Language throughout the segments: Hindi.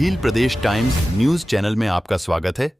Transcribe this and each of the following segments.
भील प्रदेश टाइम्स न्यूज चैनल में आपका स्वागत है।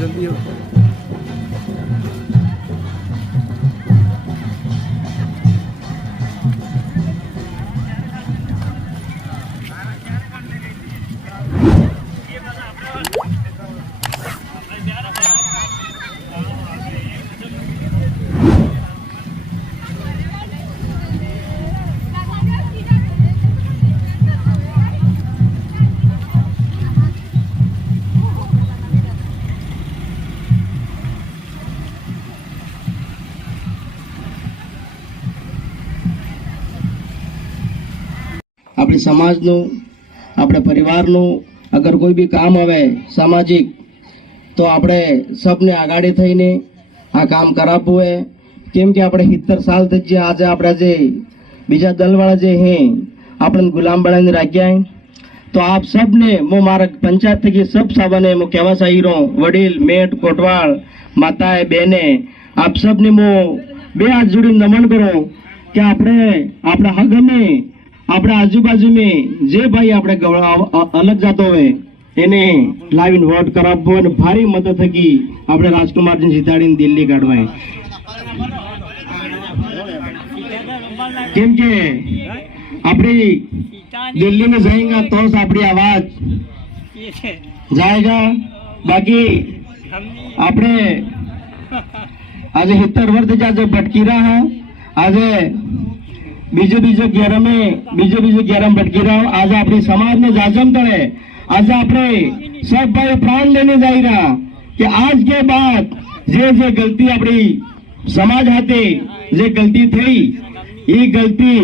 जल्दी हो। આપણે સમાજનું આપણે પરિવારનું અગર કોઈ બી કામ આવે સામાજિક તો આપણે સબને આગાડી થઈને આ કામ કરાવવું है। કેમ કે આપણે 70 साल થઈ ગયા આજે આપણે જે બીજા દલવાળા જે હે આપણને ગુલામ બનાવીને રાખ્યા તો આપ सबने મો મારા પંચાયત થી सब સાબને મો કહેવા ચાહી રહો વડીલ મેટ કોટવાળ માતાએ બેને આપ सबने મો બે હાથ જોડી નમન કરો કે આપણે આપણા હગમે આપણે આજુબાજુ में જે ભાઈ આપણે અલગ જાતો હોય એને લાવીને વોટ કરાવવો અને ભારી મતથી આપણે રાજકુમારજી જીતાડીને દિલ્હી કાઢવા કેમ કે આપણી दिल्ली में जाएगा तो આપણી आवाज जाएगा। बाकी આપણે આજે 70 વર્ષ આજે ભટકી રહ્યા है આજે बीजे घेरा में बीजे घेरा में भटकी रहा हूँ। आज अपनी समाज में जाजम तड़े आज अपने सब भाई प्राण लेने जा रहा कि आज के बाद जे गलती अपनी समाज हाथे जे गलती थी ये गलती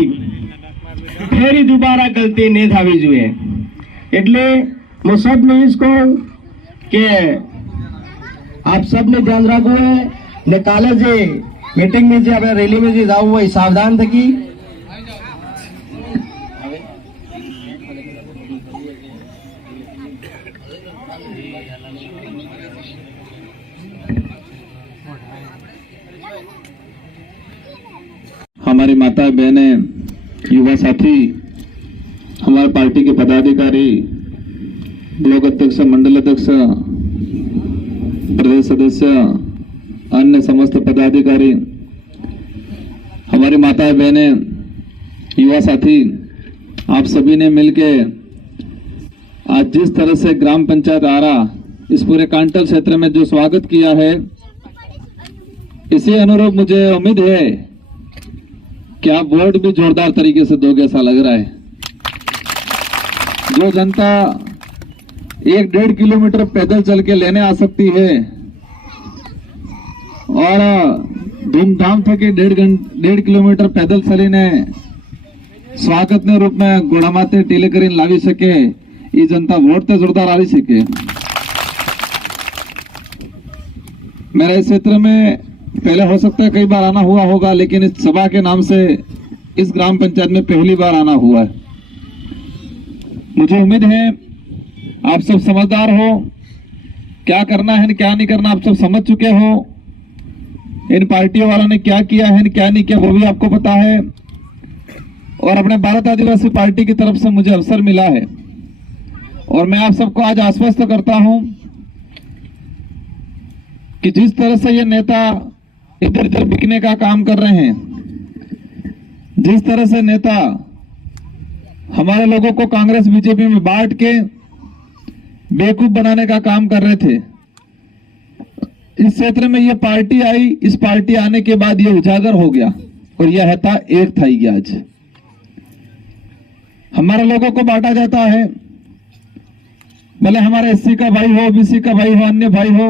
फेरी दोबारा गलती नहीं थावी जुए। એટલે मैं सब ने इसको के आप सब ने ध्यान रखो है ने काले जे मीटिंग में जे अपने रैली में जे जाओ वो सावधान थकी। हमारी माता बहनें युवा साथी हमारे पार्टी के पदाधिकारी ब्लॉक अध्यक्ष मंडल अध्यक्ष प्रदेश सदस्य अन्य समस्त पदाधिकारी हमारी माता बहनें युवा साथी आप सभी ने मिलके आज जिस तरह से ग्राम पंचायत आरा इस पूरे कांटल क्षेत्र में जो स्वागत किया है इसी अनुरूप मुझे उम्मीद है कि आप वोट भी जोरदार तरीके से दोगे ऐसा लग रहा है। जो जनता 1-1.5 किलोमीटर पैदल चल के लेने आ सकती है और धूमधाम थे कि 1.5 किलोमीटर पैदल चलीने स्वागत ने रूप में गोड़ामाते टीले करीन लावी सके ये जनता वोट ते जोरदार आवी सके। मेरे इस क्षेत्र में पहले हो सकता है कई बार आना हुआ होगा लेकिन इस सभा के नाम से इस ग्राम पंचायत में पहली बार आना हुआ है। मुझे उम्मीद है आप सब समझदार हो क्या करना है क्या नहीं करना आप सब समझ चुके हो। इन पार्टियों वालों ने क्या किया है क्या नहीं किया वो भी आपको पता है और अपने भारत आदिवासी पार्टी की तरफ से मुझे अवसर मिला है और मैं आप सबको आज आश्वस्त करता हूं कि जिस तरह से ये नेता इधर उधर बिकने का काम कर रहे हैं जिस तरह से नेता हमारे लोगों को कांग्रेस बीजेपी में बांट के बेवकूफ बनाने का काम कर रहे थे इस क्षेत्र में ये पार्टी आई इस पार्टी आने के बाद ये उजागर हो गया और यह था एक था ही आज हमारे लोगों को बांटा जाता है भले हमारे एससी का भाई हो बीसी का भाई हो अन्य भाई हो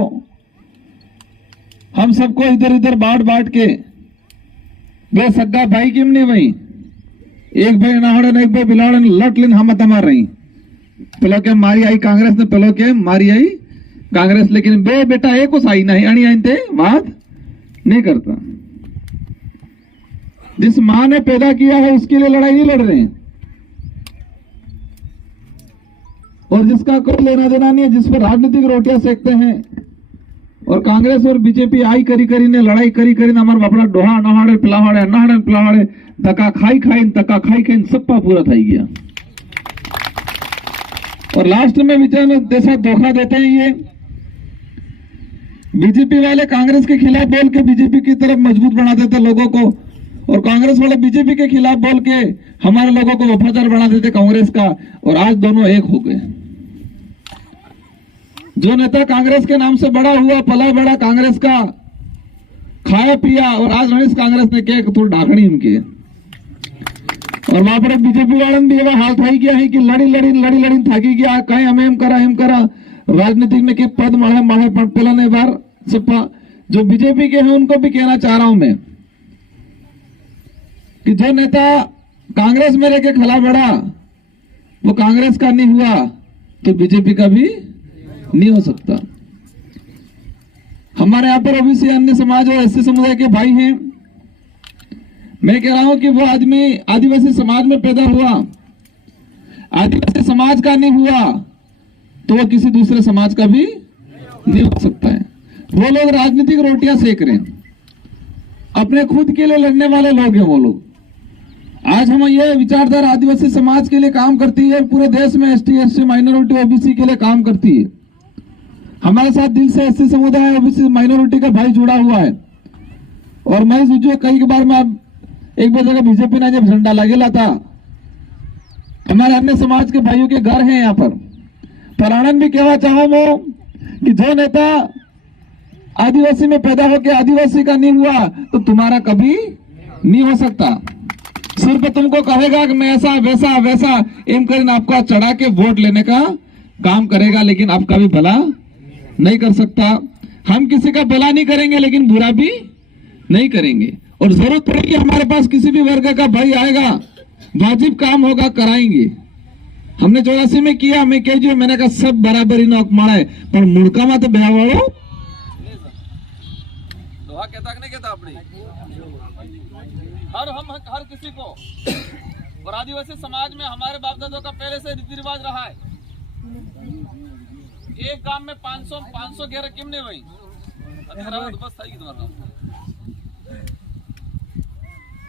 हम सबको इधर इधर बांट के बे सग्गा भाई किम नहीं भाई एक भाई नाहड़े एक भाई बिलाड़े लट लेन हम तमार रही पेलो के मारी आई कांग्रेस ने, पेलो के मारी आई कांग्रेस, लेकिन बे बेटा एक को साई नहीं अणी आई बात नहीं करता। जिस मां ने पैदा किया है उसके लिए लड़ाई नहीं लड़ रहे हैं, और जिसका कोई लेना देना नहीं है, जिस पर राजनीतिक रोटियां सेकते हैं। और कांग्रेस और बीजेपी आई करी करी ने लड़ाई करी करी ने हमारा बापड़ा डोहा नहाड़े पिलावाड़े नहाड़े पिलावाड़े धक्का खाई खाई सप्पा पूरा थी गया। और लास्ट में विजय ने जैसा धोखा देते हैं ये बीजेपी वाले कांग्रेस के खिलाफ बोल के बीजेपी की तरफ मजबूत बना देते लोगों को, और कांग्रेस वाले बीजेपी के खिलाफ बोल के हमारे लोगों को वफादार बना देते कांग्रेस का, और आज दोनों एक हो गए। जो नेता कांग्रेस के नाम से बड़ा हुआ, पला बड़ा कांग्रेस का, खाया पिया, और आज रणनीस कांग्रेस ने क्या थोड़ी ढाकनी उनकी। और वहां पर बीजेपी वालन भी हाल थाई गया है कि लड़ी थाकी गया, कहीं हमें एम करा राजनीतिक में कि पद माढ़े पहला ने बार सपा जो बीजेपी के हैं उनको भी कहना चाह रहा हूं मैं कि जो नेता कांग्रेस में रह के खला बढ़ा वो कांग्रेस का नहीं हुआ तो बीजेपी का भी नहीं हो सकता। हमारे यहाँ पर ओबीसी अन्य समाज और एससी समुदाय के भाई हैं, मैं कह रहा हूं कि वो आदमी आदिवासी समाज में पैदा हुआ, आदिवासी समाज का नहीं हुआ तो वो किसी दूसरे समाज का भी नहीं हो सकता है। वो लोग राजनीतिक रोटियां सेक रहे हैं, अपने खुद के लिए लड़ने वाले लोग हैं वो लोग। आज हम ये विचारधारा आदिवासी समाज के लिए काम करती है, पूरे देश में एसटी एससी माइनॉरिटी ओबीसी के लिए काम करती है। हमारे साथ दिल से एससी समुदाय ओबीसी माइनॉरिटी का भाई जुड़ा हुआ है। और मैं सोचो कई बार मैं एक बार जगह बीजेपी ने जब झंडा लगेला था, हमारे अन्य समाज के भाइयों के घर हैं यहाँ पर आनंद भी कहना चाहो वो कि जो नेता आदिवासी में पैदा होकर आदिवासी का नहीं हुआ तो तुम्हारा कभी नहीं हो सकता। सिर्फ तुमको कहेगा कि मैं ऐसा वैसा वैसा एम कर आपको चढ़ा के वोट लेने का काम करेगा, लेकिन आपका भी भला नहीं कर सकता। हम किसी का भला नहीं करेंगे लेकिन बुरा भी नहीं करेंगे, और जरूरत पड़ेगी हमारे पास किसी भी वर्ग का भाई आएगा, वाजिब काम होगा कराएंगे। हमने 84 में किया, मैं कह जो मैंने कहा सब बराबरी नौक मारे पर मुड़का में तो ब्याह वालों दोहा कहता कि नहीं कहता अपनी हर किसी को। और आदिवासी समाज में हमारे बाप दादों का पहले से रीति रिवाज रहा है। एक गांव में 500 घेरा किम नहीं हुई बस था कि तुम्हारा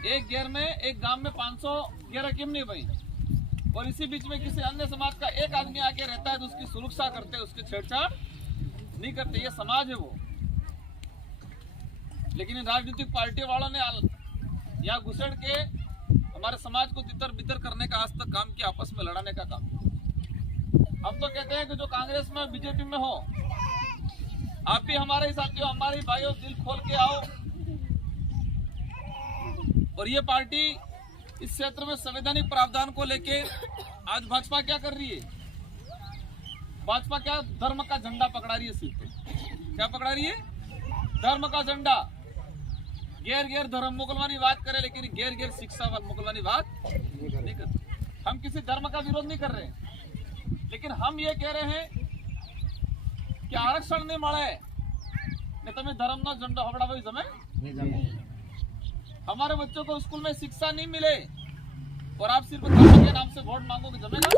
एक घेर में एक गांव में 500 घेरा किम नहीं हुई, और इसी बीच में किसी अन्य समाज का एक आदमी आके रहता है तो उसकी सुरक्षा करते, उसकी छेड़छाड़ नहीं करते। ये समाज है वो। लेकिन इन राजनीतिक पार्टी वालों ने यहाँ घुसड़ के हमारे समाज को तितर बितर करने का आज तक काम किया, आपस में लड़ाने का काम। हम तो कहते हैं कि जो कांग्रेस में बीजेपी में हो, आप भी हमारे ही साथी हो, हमारे ही भाई हो, दिल खोल के आओ। और ये पार्टी इस क्षेत्र में संवैधानिक प्रावधान को लेके आज भाजपा क्या कर रही है? भाजपा क्या धर्म का झंडा पकड़ा रही है सिर पे। क्या पकड़ा रही है? धर्म का झंडा। गैर गैर धर्म मुकलमानी बात करे, लेकिन गैर गैर शिक्षा मुकलमानी बात नहीं करते। हम किसी धर्म का विरोध नहीं कर रहे, लेकिन हम ये कह रहे हैं कि आरक्षण नहीं મળે ने તમે धर्मનો झंडो हवड़ावी जमे। हमारे बच्चों को स्कूल में शिक्षा नहीं मिले और आप सिर्फ धर्म के नाम से वोट मांगोगे, जमेगा?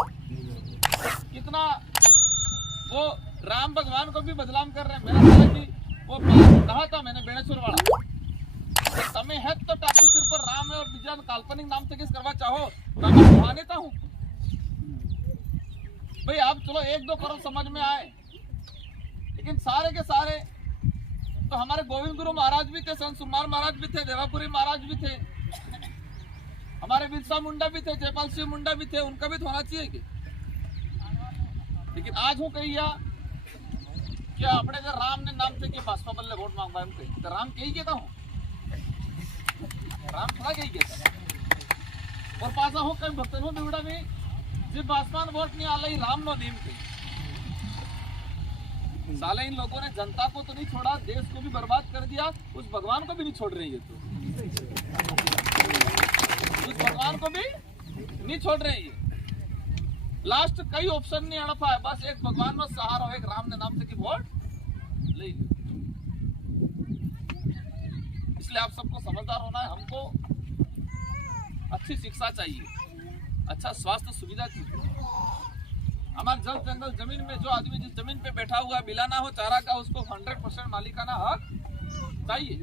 कितना वो राम भगवान को भी बदनाम कर रहे हैं। मेरा कि वो कहा था मैंने बेणेश्वर वाला, તમે है तो टापू सिर पर राम है और बीजा काल्पनिक नाम से किस करवा चाहो मैं नेता हूं भाई। आप चलो 1-2 करोड़ समझ में आए, लेकिन सारे के सारे तो हमारे गोविंद गुरु महाराज भी थे, संत सुकुमार महाराज भी थे, देवापुरी महाराज भी थे, हमारे बिरसा मुंडा भी थे, जयपाल सिंह मुंडा भी थे, उनका भी तो होना चाहिए कि। लेकिन आज हूं कहिया क्या अपने राम ने नाम से कि भाजपा बल्ले वोट मांगवा तो राम कही कहता हूं, राम थोड़ा कही कहता। और पासा हूं कई भक्त बिगड़ा में जब भाजपा वोट नहीं आ रही राम नो नीम के साले इन लोगों ने जनता को तो नहीं छोड़ा, देश को भी बर्बाद कर दिया, उस भगवान को भी नहीं छोड़ रही है। तो उस भगवान को भी नहीं छोड़ रहे हैं। लास्ट कई ऑप्शन नहीं आना पाए, बस एक भगवान नो सहारो, एक राम ने नाम से की वोट ले ली। इसलिए आप सबको समझदार होना है, हमको अच्छी शिक्षा चाहिए, अच्छा स्वास्थ्य सुविधा चाहिए। हमारे जल जंगल जमीन में जो आदमी जिस जमीन पे बैठा हुआ है, बिला ना हो चारा का, उसको 100% मालिकाना हक चाहिए।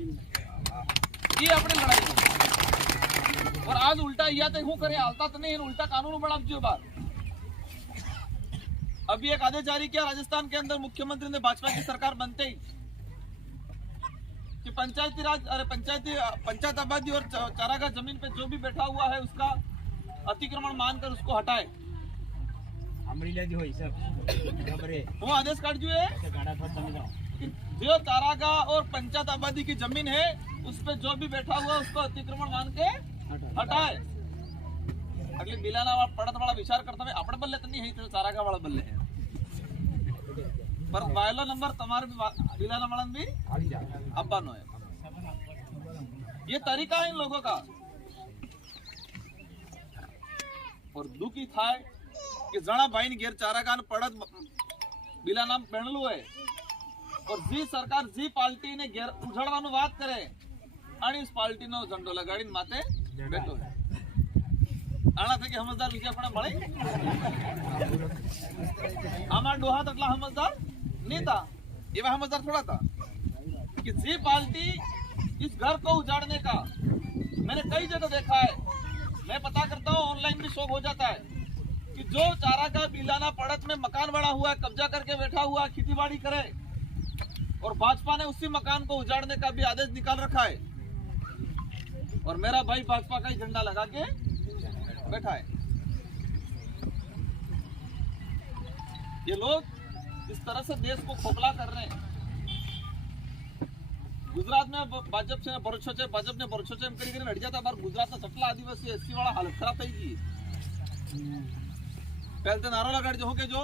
ये अपनी लड़ाई है। और आज उल्टा यह तो करे, हालता तो नहीं उल्टा कानून बना जो बात। अभी एक आदेश जारी किया राजस्थान के अंदर, मुख्यमंत्री ने भाजपा की सरकार बनते ही कि पंचायती राज, अरे पंचायत आबादी और चारागाह जमीन पे जो भी बैठा हुआ है उसका अतिक्रमण मानकर उसको हटाए। वो आदेश काट जो है जो चारागाह और पंचायत आबादी की जमीन है उस पे जो भी बैठा हुआ है उसको अतिक्रमण मान के हटाए। अगले बिलाना वाला पड़त वाला विचार करता है अपने बल्ले तो नहीं है, चारागाह वाला बल्ले है, पर वायलो नंबर तुम्हारे बिलाना वाला भी अब्बा नो है। ये तरीका है इन लोगों का। और दुखी था कि जणा भाई ने घेर चारागाह पड़त बिलाना पहनलू है और जी सरकार जी पार्टी ने घेर उजड़वानु बात करे आणि इस पार्टी नो झंडो लगाड़ी माते बैठो है। आना थे कि समझदार विजय अपने बड़े हमारा डोहा तकला समझदार नहीं था, ये वह समझदार थोड़ा था कि जी पार्टी इस घर को उजाड़ने का मैंने कई जगह देखा है, मैं पता करता हूँ, ऑनलाइन भी शो हो जाता है कि जो चारागाह बिलाना पड़त में मकान बना हुआ है, कब्जा करके बैठा हुआ है, खेतीबाड़ी करे, और भाजपा ने उसी मकान को उजाड़ने का भी आदेश निकाल रखा है और मेरा भाई भाजपा का ही झंडा लगा के बैठा है। ये लोग इस तरह से देश को खोखला कर रहे हैं। गुजरात में भाजप से भरोसा है, भाजप ने भरोसा एम करी हट जाता, पर गुजरात में सटला आदिवासी एससी वाला हालत खराब થઈ ગઈ। पहले तो नारो लगाड़ जो के जो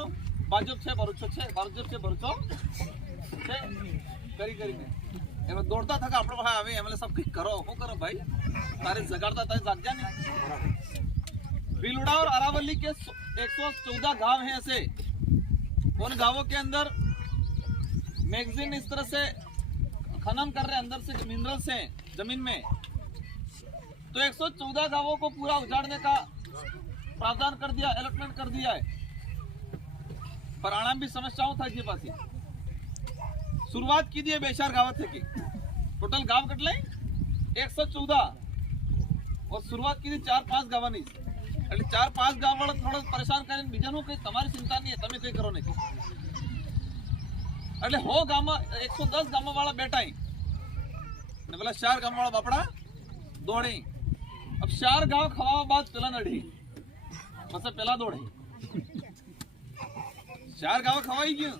भाजप से भरोसा है, भाजप से भरोसा છે કરી કરીને એમાં દોડતા થકા આપણે ભાઈ આવે એમલે सब कुछ करो हो करो भाई, तारे जगाड़ता तारे जाग जा नहीं। बिलुड़ा और अरावली के 114 गांव हैं ऐसे, उन गांवों के अंदर मैगजीन इस तरह से खनन कर रहे हैं, अंदर से मिनरल्स हैं जमीन में, तो 114 गांवों को पूरा उजाड़ने का प्रावधान कर दिया, अलॉटमेंट कर दिया है। पर आराम भी समस्याओं था जी पासी शुरुआत की दिए बेशार गाँव थे कि टोटल गांव कटले 114 और शुरुआत की 4-5 गाँव नहीं, એટલે 4-5 ગામ વાળા થોડો પરેશાન કરીને બીજાનું કઈ તમારી ચિંતા નહીં, તમે કઈ કરો નહીં, એટલે હો ગામ 110 ગામ વાળા બેઠા ને પેલા 4 ગામ વાળા બાપડા દોડે। अब 4 गांव खवावा बाद પેલા નડી પછી પેલા દોડે, 4 गांव खवाई गयो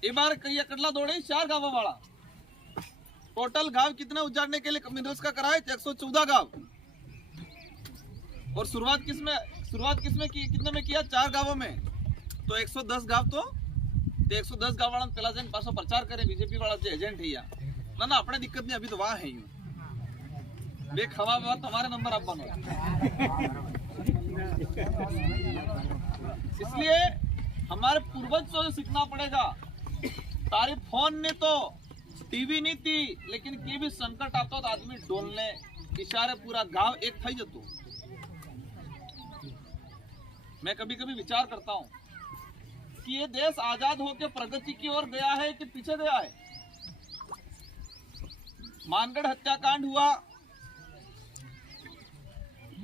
ए बार कई कटला दौड़े 4 गांव वाला। टोटल गांव कितना उजाड़ने के लिए मिनरल्स का कराए 114 गांव, और शुरुआत किसमें की, कितने में किया 4 गांवों में, तो 110 गांव तो 110 गांव वाला पहला जन पासो प्रचार करे बीजेपी वाला जो एजेंट है या ना अपने दिक्कत नहीं, अभी तो वहां है यूं बे खवा बात तुम्हारे नंबर आप बनो। इसलिए हमारे पूर्वज से सीखना पड़ेगा। तारी फोन ने तो टीवी नहीं थी, लेकिन की भी संकट आता तो आदमी डोलने इशारे पूरा गांव एक थई जतो। मैं कभी कभी विचार करता हूं कि ये देश आजाद होकर प्रगति की ओर गया है कि पीछे गया है। मानगढ़ हत्याकांड हुआ,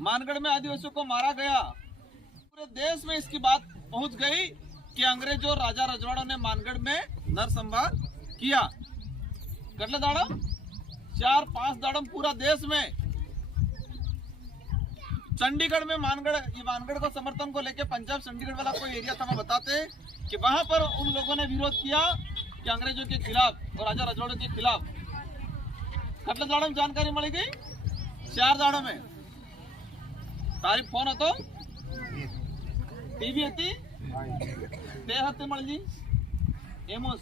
मानगढ़ में आदिवासियों को मारा गया, पूरे देश में इसकी बात पहुंच गई कि अंग्रेजों राजा रजवाड़ों ने मानगढ़ में नरसंहार किया। कटले दाड़म 4-5 दाड़म पूरा देश में। चंडीगढ़ में मानगढ़ को समर्थन को लेके पंजाब चंडीगढ़ वाला कोई एरिया था, मैं बताते कि वहां पर उन लोगों ने विरोध किया कि अंग्रेजों के खिलाफ और राजा रजवाड़ों के खिलाफ। कटले दाड़म जानकारी मिली गई 4 दाड़ों में। तारीफ फोन હતો, टीवी હતી, તે હતે મળજી એમોસ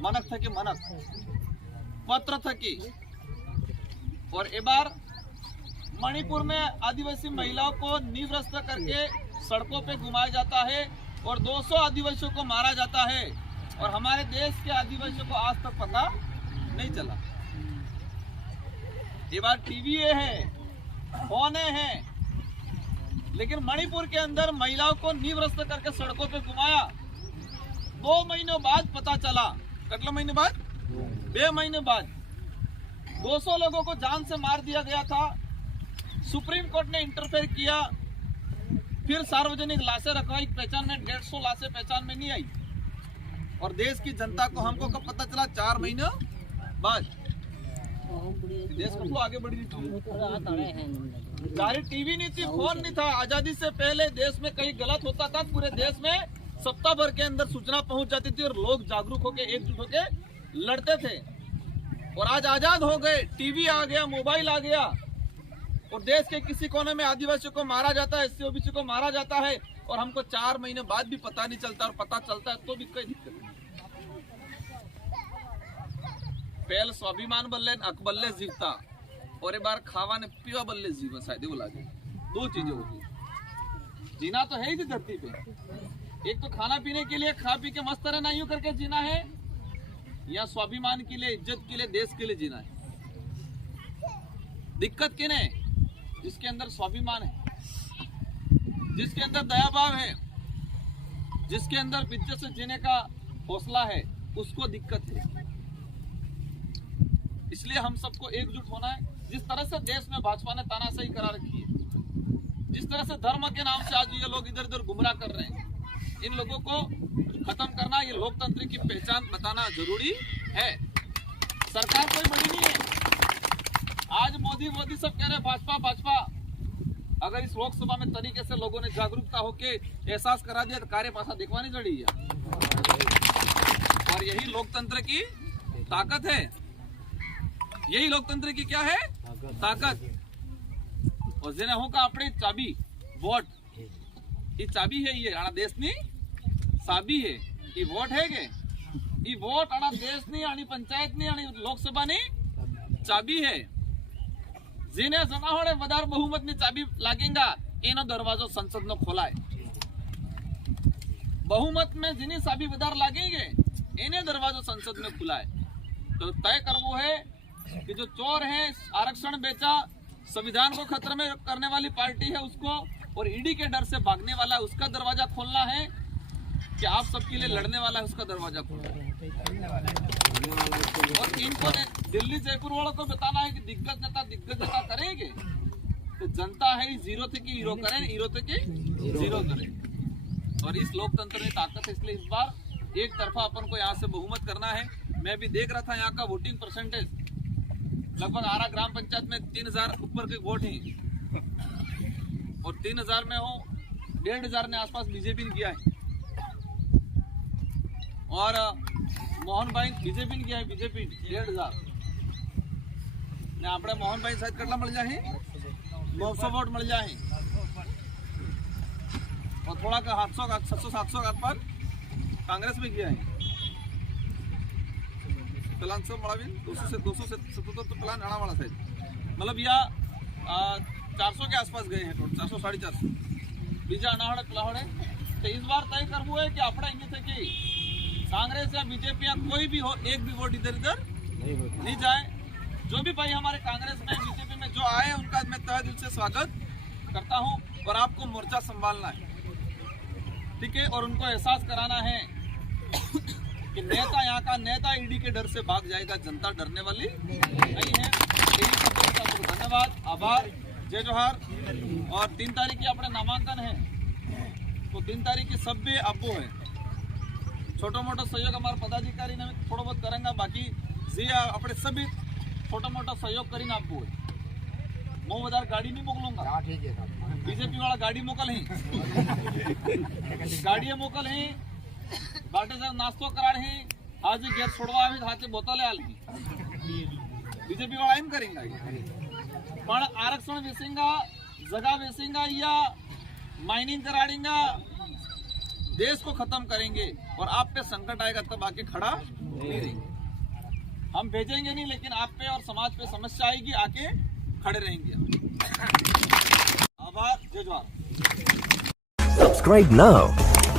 मनक थकी मनक पत्र थकी। और ए बार मणिपुर में आदिवासी महिलाओं को निवृत्त करके सड़कों पे घुमाया जाता है और 200 आदिवासियों को मारा जाता है और हमारे देश के आदिवासियों को आज तक पता नहीं चला। ये बात टीवी है, फोन है, लेकिन मणिपुर के अंदर महिलाओं को निवृत्त करके सड़कों पे घुमाया। 2 महीनों बाद पता चला, कितने महीने बाद? 2 महीने बाद 200 लोगों को जान से मार दिया गया था। सुप्रीम कोर्ट ने इंटरफेयर किया, फिर सार्वजनिक लाशें रखवाई, पहचान में 150 लाशें पहचान में नहीं आई और देश की जनता को हमको कब पता चला? 4 महीने बाद। देश को तो आगे बढ़ी नहीं थी, जारी टीवी नहीं थी, फोन नहीं था। आजादी से पहले देश में कहीं गलत होता था, पूरे देश में सप्ताह भर के अंदर सूचना पहुंच जाती थी और लोग जागरूक होकर एकजुट होकर लड़ते थे। और आज आजाद हो गए, टीवी आ गया, मोबाइल आ गया और देश के किसी कोने में आदिवासियों को मारा जाता है, एससी ओबीसी को मारा जाता है और हमको 4 महीने बाद भी पता नहीं चलता और पता चलता है तो भी कोई दिक्कत नहीं। पहले स्वाभिमान बल्ले अक बल्ले जीवता और एक बार खावा ने पीवा बल्ले जीवन शायद वो लागे। 2 चीजें होगी, जीना तो है ही थी धरती पे। एक तो खाना पीने के लिए खा पी के मस्त रहना यूं करके जीना है, या स्वाभिमान के लिए, इज्जत के लिए, देश के लिए जीना है। दिक्कत किन है? जिसके अंदर स्वाभिमान है, जिसके अंदर दया भाव है, जिसके अंदर इज्जत से जीने का हौसला है, उसको दिक्कत है। इसलिए हम सबको एकजुट होना है। जिस तरह से देश में भाजपा ने तानाशाही करा रखी है, जिस तरह से धर्म के नाम से आज ये लोग इधर उधर गुमराह कर रहे हैं, इन लोगों को खत्म करना, ये लोकतंत्र की पहचान बताना जरूरी है। सरकार कोई बड़ी नहीं है। आज मोदी सब कह रहे हैं भाजपा भाजपा। अगर इस लोकसभा में तरीके से लोगों ने जागरूकता होके एहसास करा दिया तो कार्य पासा दिखवानी जड़ी है। और यही लोकतंत्र की ताकत है, यही लोकतंत्र की क्या है? ताकत। और जेने होगा अपनी चाबी वोट, ये चाबी है, ये आना देश नी चाबी है, ये वोट है के? ये वोट आना देश नी, आनी पंचायत नी, आनी लोकसभा नी चाबी है। जेने जना होड़े वधार बहुमत नी चाबी लागेगा, एनो दरवाजो संसद नो खोलाय। बहुमत में जिनी चाबी वधार लागेंगे, एने दरवाजो संसद में खुलाए। तो तय करवो है कि जो चोर है, आरक्षण बेचा, संविधान को खतरे में करने वाली पार्टी है उसको, और ईडी के डर से भागने वाला है उसका दरवाजा खोलना है, कि आप सबके लिए लड़ने वाला है उसका दरवाजा खोलना है। और इनको दिल्ली जयपुर वालों को बताना है कि दिग्गज नेता करेंगे तो जनता है, 0 थे कि हीरो करें, हीरो थे कि 0 करें। और इस लोकतंत्र में ताकत है, इसलिए इस बार एक तरफा अपन को यहाँ से बहुमत करना है। मैं भी देख रहा था यहाँ का वोटिंग परसेंटेज, लगभग 12 ग्राम पंचायत में 3000 ऊपर के वोट हैं और 3000 में हो 1500 ने आसपास बीजेपी ने किया है और मोहन भाई बीजेपी ने किया है, बीजेपी 1500 ने अपने मोहन भाई शायद कटला मिल जाए 900 वोट मिल जाए और थोड़ा का 700 का पर कांग्रेस में किया है। प्लान सब मड़ा 200 से 77 तो प्लान आना वाला शायद, मतलब या 400 के आसपास गए हैं, 400 450 बीजा अनाहड़े पिलाहड़े। तो इस बार तय करवो है कि अपना इंगे थे कि कांग्रेस या बीजेपी या कोई भी हो, एक भी वोट इधर उधर नहीं जाए। जो भी भाई हमारे कांग्रेस में बीजेपी में जो आए उनका मैं तहे दिल से स्वागत करता हूं और आपको मोर्चा संभालना है, ठीक है। और उनको एहसास कराना है कि नेता, यहाँ का नेता ईडी के डर से भाग जाएगा, जनता डरने वाली नहीं है। धन्यवाद, आभार, जय जोहार। और 3 तारीख की अपने नामांकन है, तो 3 तारीख की सब भी आपको है। छोटो मोटो सहयोग हमारे पदाधिकारी ने थोड़ा बहुत करेंगे, बाकी जी अपने सभी छोटा मोटा सहयोग करीने आपको है। मैं उधर गाड़ी नहीं मोकलूंगा, बीजेपी वाला गाड़ी मोकल है, गाड़ियां मोकल है, बाटे से नाश्तो कराड़ है, आज गैस छोड़वा हाथ बोतलें आलगी बीजेपी वाला एम करेंगे। पण आरक्षण वेचेंगा, जगह वेचेंगा या माइनिंग कराड़ेंगा, देश को खत्म करेंगे और आप पे संकट आएगा तब आके खड़ा नहीं रहेंगे। हम भेजेंगे नहीं, लेकिन आप पे और समाज पे समस्या आएगी, आके खड़े रहेंगे। आभार, जय जोहार। subscribe now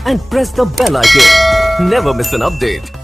and press the bell icon. Never miss an update.